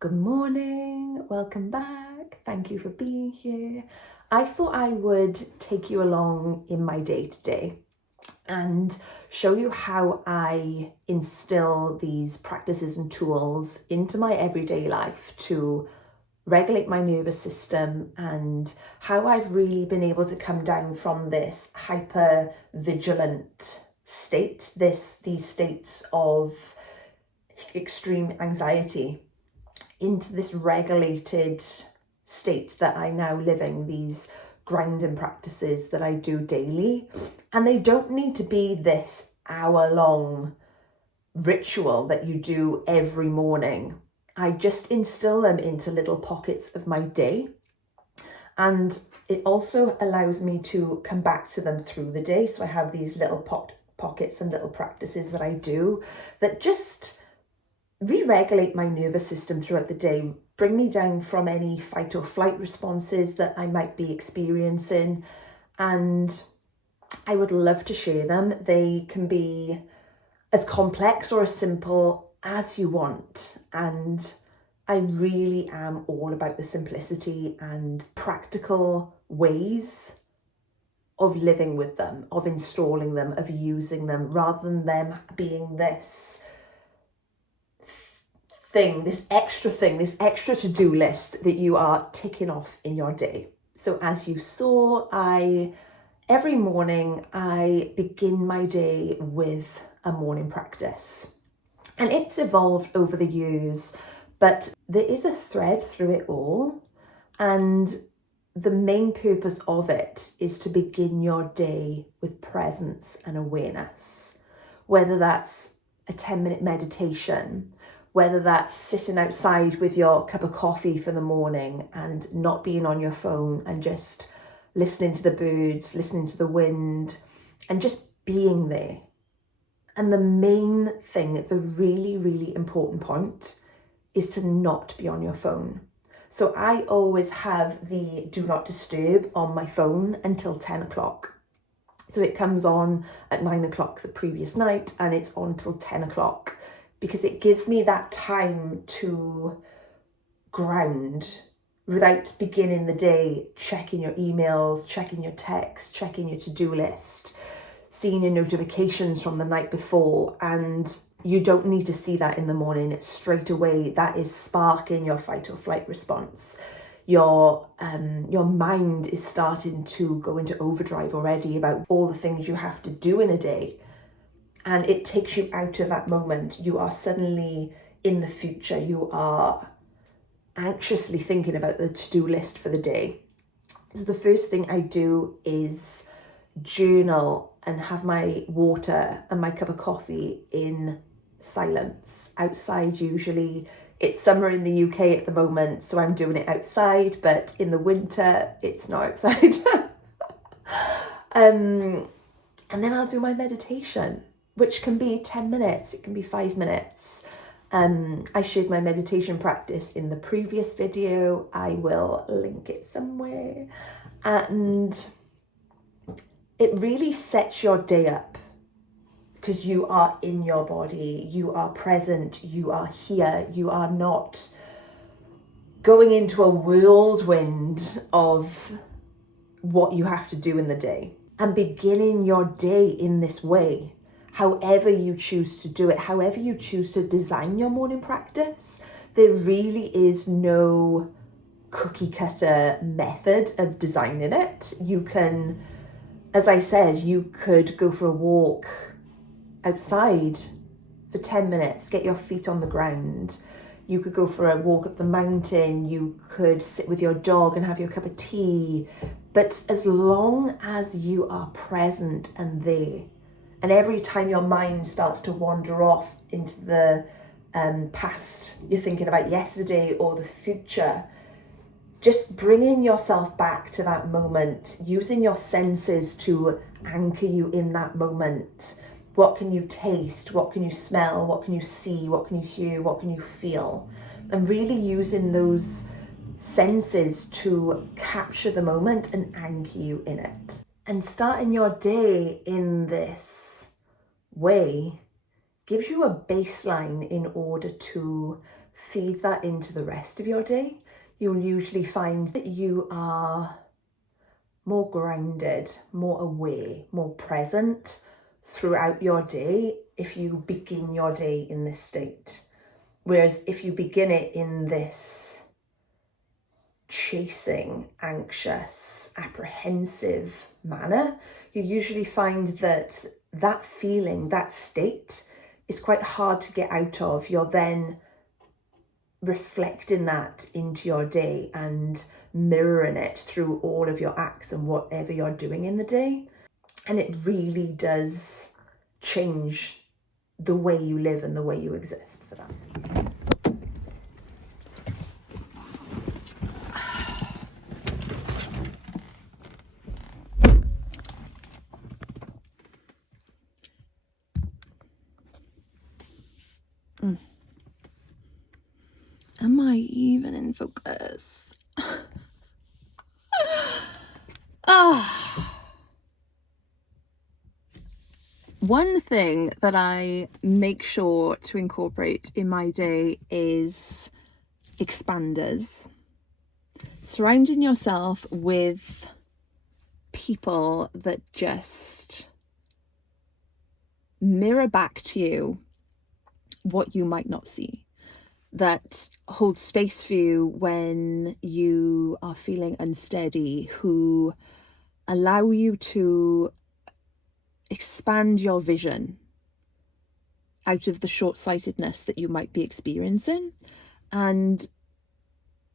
Good morning, welcome back. Thank you for being here. I thought I would take you along in my day today and show you how I instill these practices and tools into my everyday life to regulate my nervous system and how I've really been able to come down from this hyper vigilant state, these states of extreme anxiety into this regulated state that I now live in, these grounding practices that I do daily. And they don't need to be this hour-long ritual that you do every morning. I just instill them into little pockets of my day. And it also allows me to come back to them through the day. So I have these little pockets and little practices that I do that just re-regulate my nervous system throughout the day, bring me down from any fight or flight responses that I might be experiencing, and I would love to share them. They can be as complex or as simple as you want, and I really am all about the simplicity and practical ways of living with them, of installing them, of using them, rather than them being this this extra to-do list that you are ticking off in your day. So as you saw, every morning I begin my day with a morning practice. And it's evolved over the years, but there is a thread through it all. And the main purpose of it is to begin your day with presence and awareness, whether that's a 10-minute meditation, whether that's sitting outside with your cup of coffee for the morning and not being on your phone and just listening to the birds, listening to the wind, and just being there. And the main thing, the really, really important point, is to not be on your phone. So I always have the do not disturb on my phone until 10 o'clock. So it comes on at 9 o'clock the previous night and it's on till 10 o'clock. Because it gives me that time to ground without beginning the day checking your emails, checking your texts, checking your to-do list, seeing your notifications from the night before. And you don't need to see that in the morning. Straight away, that is sparking your fight or flight response. Your mind is starting to go into overdrive already about all the things you have to do in a day. And it takes you out of that moment. You are suddenly in the future. You are anxiously thinking about the to-do list for the day. So the first thing I do is journal and have my water and my cup of coffee in silence. Outside usually. It's summer in the UK at the moment, so I'm doing it outside, but in the winter, it's not outside. And then I'll do my meditation, which can be 10 minutes, it can be 5 minutes. I shared my meditation practice in the previous video. I will link it somewhere. And it really sets your day up because you are in your body, you are present, you are here, you are not going into a whirlwind of what you have to do in the day. And beginning your day in this way, however you choose to do it, however you choose to design your morning practice, there really is no cookie cutter method of designing it. You can, as I said, you could go for a walk outside for 10 minutes, get your feet on the ground. You could go for a walk up the mountain. You could sit with your dog and have your cup of tea. But as long as you are present and there, and every time your mind starts to wander off into the past, you're thinking about yesterday or the future, just bringing yourself back to that moment, using your senses to anchor you in that moment. What can you taste? What can you smell? What can you see? What can you hear? What can you feel? And really using those senses to capture the moment and anchor you in it. And starting your day in this way gives you a baseline in order to feed that into the rest of your day. You'll usually find that you are more grounded, more aware, more present throughout your day if you begin your day in this state. Whereas if you begin it in this chasing, anxious, apprehensive manner, you usually find that that feeling, that state, is quite hard to get out of. You're then reflecting that into your day and mirroring it through all of your acts and whatever you're doing in the day. And it really does change the way you live and the way you exist for that. Am I even in focus? One thing that I make sure to incorporate in my day is expanders. Surrounding yourself with people that just mirror back to you what you might not see, that hold space for you when you are feeling unsteady, who allow you to expand your vision out of the short-sightedness that you might be experiencing. And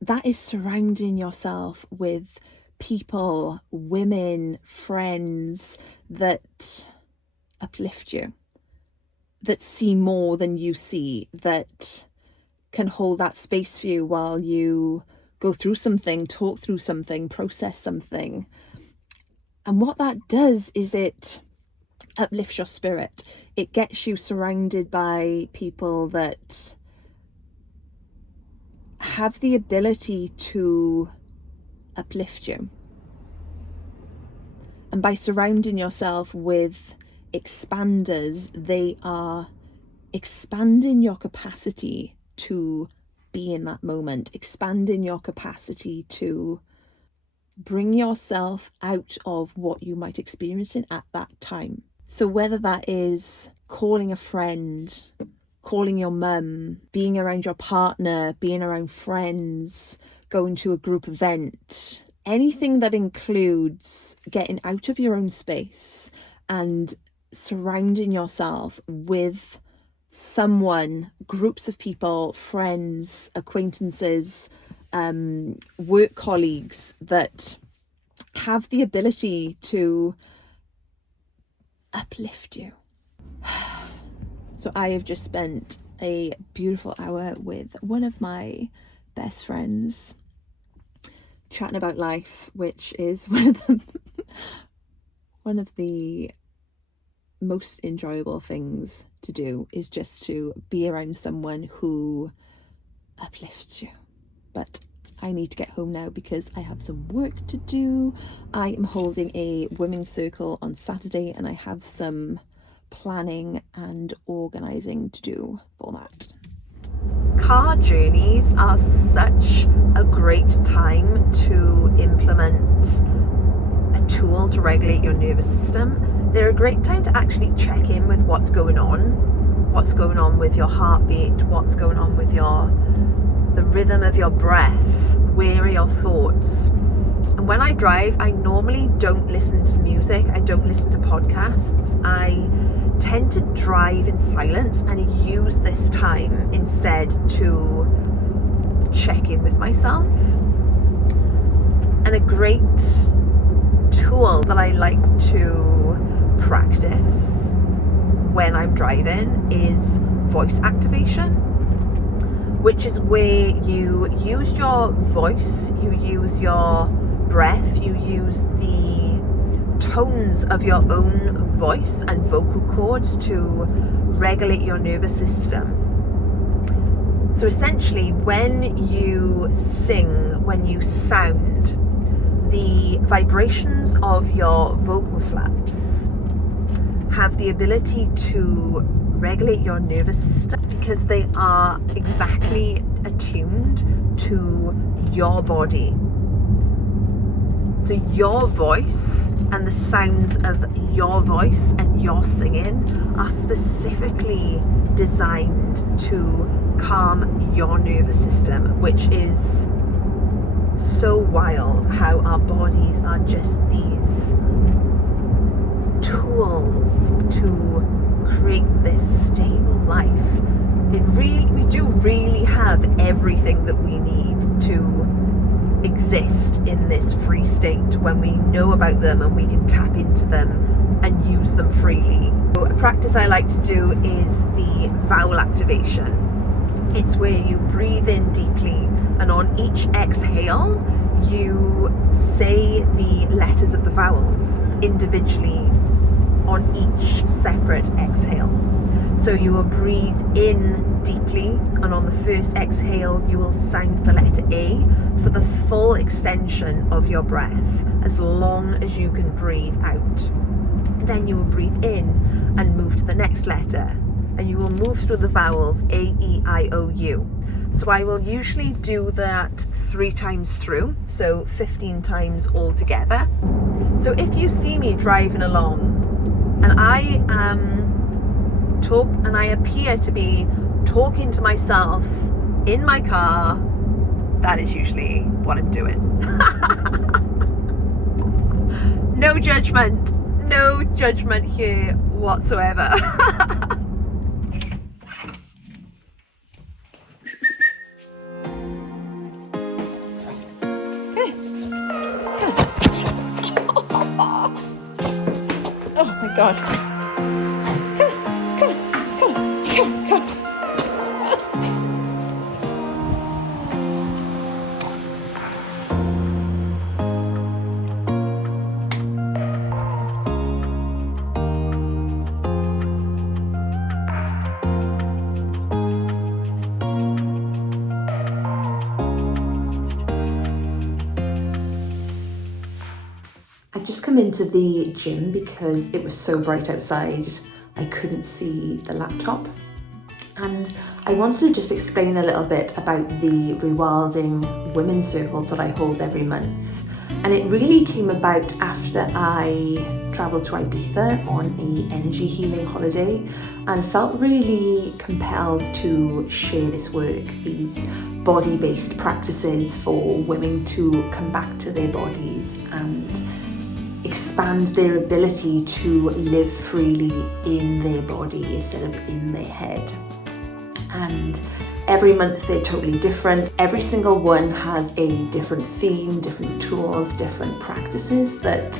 that is surrounding yourself with people, women, friends that uplift you, that see more than you see, that can hold that space for you while you go through something, talk through something, process something. And what that does is it uplifts your spirit. It gets you surrounded by people that have the ability to uplift you. And by surrounding yourself with expanders, they are expanding your capacity to be in that moment, expanding your capacity to bring yourself out of what you might experience at that time. So whether that is calling a friend, calling your mum, being around your partner, being around friends, going to a group event, anything that includes getting out of your own space and surrounding yourself with someone, groups of people, friends, acquaintances, work colleagues that have the ability to uplift you. So I have just spent a beautiful hour with one of my best friends chatting about life, which is one of the most enjoyable things to do, is just to be around someone who uplifts you. But I need to get home now because I have some work to do. I am holding a women's circle on Saturday and I have some planning and organising to do for that. Car journeys are such a great time to implement a tool to regulate your nervous system. They're a great time to actually check in with what's going on with your heartbeat, what's going on with the rhythm of your breath, where are your thoughts. And when I drive, I normally don't listen to music, I don't listen to podcasts. I tend to drive in silence and use this time instead to check in with myself. And a great tool that I like to practice when I'm driving is voice activation, which is where you use your voice, you use your breath, you use the tones of your own voice and vocal cords to regulate your nervous system. So essentially, when you sing, when you sound, the vibrations of your vocal flaps have the ability to regulate your nervous system, because they are exactly attuned to your body. So your voice and the sounds of your voice and your singing are specifically designed to calm your nervous system, which is so wild how our bodies are just these tools to create this stable life. We do really have everything that we need to exist in this free state when we know about them and we can tap into them and use them freely. So a practice I like to do is the vowel activation. It's where you breathe in deeply, and on each exhale you say the letters of the vowels individually on each separate exhale. So you will breathe in deeply, and on the first exhale you will sound the letter A for the full extension of your breath, as long as you can breathe out. Then you will breathe in and move to the next letter, and you will move through the vowels A, E, I, O, U. So I will usually do that 3 times through, so 15 times altogether. So if you see me driving along and I appear to be talking to myself in my car, that is usually what I'm doing. No judgment here whatsoever. Oh my God. Come on. I've just come into the gym because it was so bright outside I couldn't see the laptop, and I wanted to just explain a little bit about the rewilding women's circles that I hold every month. And it really came about after I travelled to Ibiza on an energy healing holiday and felt really compelled to share this work, these body-based practices for women to come back to their bodies and expand their ability to live freely in their body instead of in their head. And every month they're totally different. Every single one has a different theme, different tools, different practices that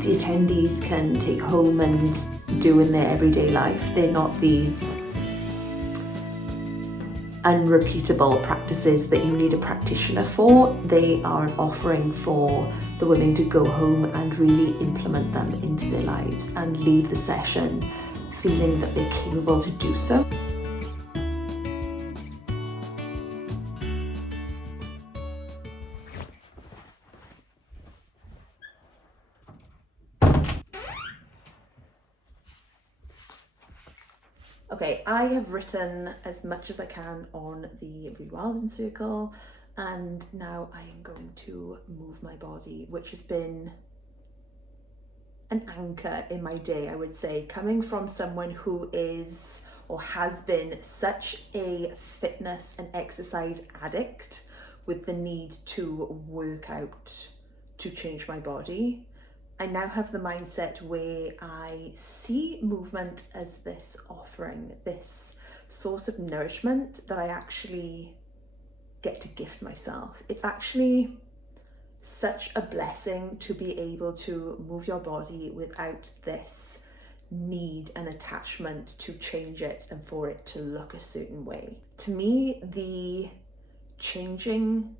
the attendees can take home and do in their everyday life. They're not these unrepeatable practices that you need a practitioner for. They are an offering for the women to go home and really implement them into their lives and leave the session feeling that they're capable to do so. Okay, I have written as much as I can on the Rewilding Circle, and now I am going to move my body, which has been an anchor in my day, I would say, coming from someone who is or has been such a fitness and exercise addict with the need to work out to change my body. I now have the mindset where I see movement as this offering, this source of nourishment that I actually get to gift myself. It's actually such a blessing to be able to move your body without this need and attachment to change it and for it to look a certain way. To me, the changing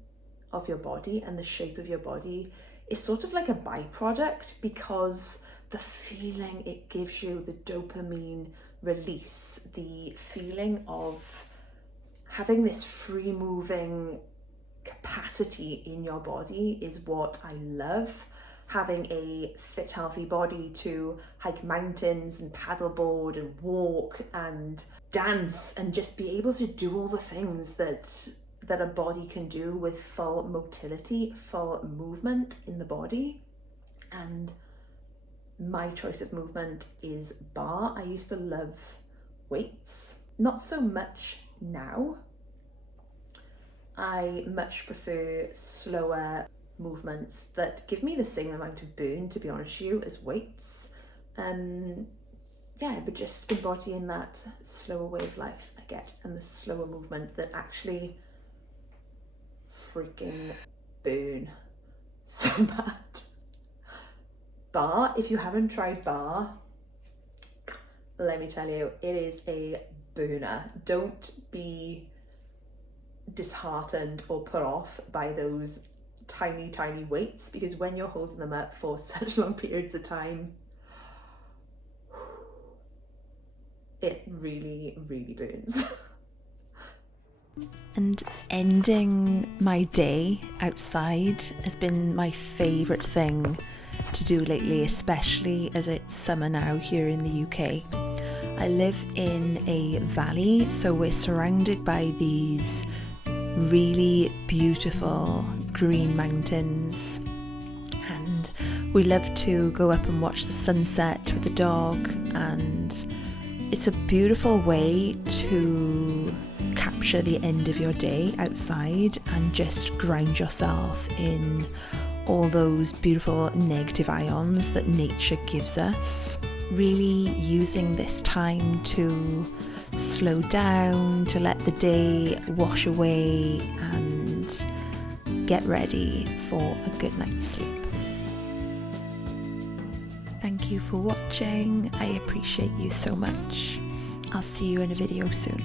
of your body and the shape of your body is sort of like a byproduct, because the feeling it gives you, the dopamine release, the feeling of having this free moving capacity in your body is what I love. having a fit, healthy body to hike mountains and paddleboard and walk and dance and just be able to do all the things that a body can do with full motility, full movement in the body. And my choice of movement is bar. I used to love weights, not so much now. I much prefer slower movements that give me the same amount of burn, to be honest with you, as weights. But just embodying that slower way of life I get, and the slower movement that actually freaking burn so bad. Bar, if you haven't tried bar, let me tell you, it is a burner. Don't be disheartened or put off by those tiny weights, because when you're holding them up for such long periods of time, it really burns. And ending my day outside has been my favourite thing to do lately, especially as it's summer now here in the UK. I live in a valley, so we're surrounded by these really beautiful green mountains, and we love to go up and watch the sunset with the dog, and it's a beautiful way to capture the end of your day outside and just ground yourself in all those beautiful negative ions that nature gives us. Really using this time to slow down, to let the day wash away and get ready for a good night's sleep. Thank you for watching. I appreciate you so much. I'll see you in a video soon.